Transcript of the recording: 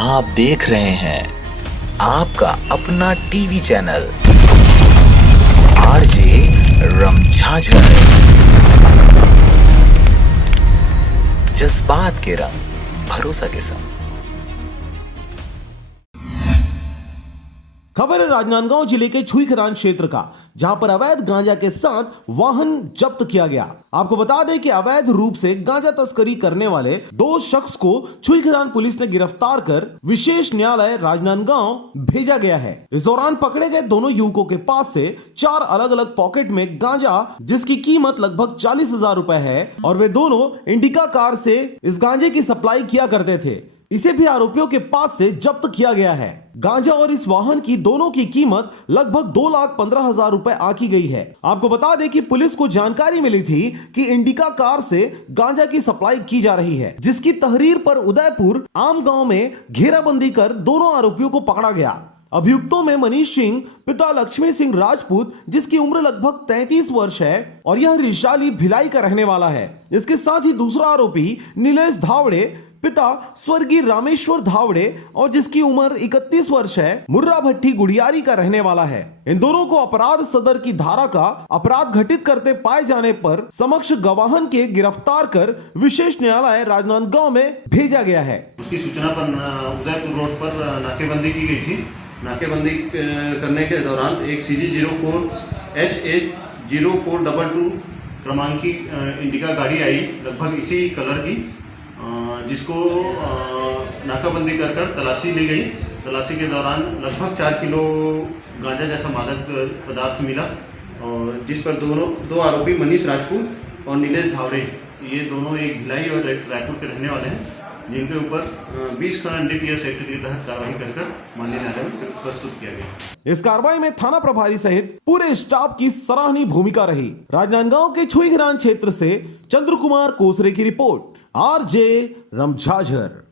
आप देख रहे हैं आपका अपना टीवी चैनल आरजे रमझाझर। जज्बात के रंग भरोसा के संग। खबर है राजनांदगांव जिले के छुईखरान क्षेत्र का, जहां पर अवैध गांजा के साथ वाहन जब्त किया गया। आपको बता दें कि अवैध रूप से गांजा तस्करी करने वाले 2 शख्स को छुईखरान पुलिस ने गिरफ्तार कर विशेष न्यायालय राजनांदगांव भेजा गया है। इस दौरान पकड़े गए दोनों युवकों के पास से 4 अलग अलग पॉकेट में गांजा, जिसकी कीमत लगभग 40,000 रुपए है, और वे दोनों इंडिका कार से इस गांजे की सप्लाई किया करते थे। इसे भी आरोपियों के पास से जब्त किया गया है। गांजा और इस वाहन की दोनों की कीमत लगभग 2,15,000 रुपए आकी गई है। आपको बता दें कि पुलिस को जानकारी मिली थी कि इंडिका कार से गांजा की सप्लाई की जा रही है, जिसकी तहरीर पर उदयपुर आम गांव में घेराबंदी कर दोनों आरोपियों को पकड़ा गया। अभियुक्तों में मनीष सिंह पिता लक्ष्मी सिंह राजपूत, जिसकी उम्र लगभग 33 वर्ष है, और यह रिशाली भिलाई का रहने वाला है। इसके साथ ही दूसरा आरोपी नीलेश धावड़े पिता स्वर्गीय रामेश्वर धावड़े, और जिसकी उम्र 31 वर्ष है, मुर्रा भट्टी गुड़ियारी का रहने वाला है। इन दोनों को अपराध सदर की धारा का अपराध घटित करते पाए जाने पर समक्ष गवाहन के गिरफ्तार कर विशेष न्यायालय राजनांदगांव में भेजा गया है। उसकी सूचना पर उदयपुर रोड पर नाकेबंदी की गई थी। नाकेबंदी करने के दौरान एक CG 04HH0422 क्रमांक की इंडिका गाड़ी आई, लगभग इसी कलर की, जिसको नाकाबंदी कर तलाशी ली गई। तलाशी के दौरान लगभग 4 किलो गांजा जैसा मादक पदार्थ मिला, और जिस पर दो आरोपी मनीष राजपूत और नीलेश धावड़े, ये दोनों एक भिलाई और एक रायपुर के रहने वाले हैं, जिनके ऊपर 20 NDPS एक्ट के तहत कार्रवाई कर माननीय न्यायालय में प्रस्तुत किया गया। इस कार्रवाई में थाना प्रभारी सहित पूरे स्टाफ की सराहनीय भूमिका रही। राजनांदगांव के छुईखरान क्षेत्र से चंद्र कुमार कोसरे की रिपोर्ट, आरजे रमझाझर।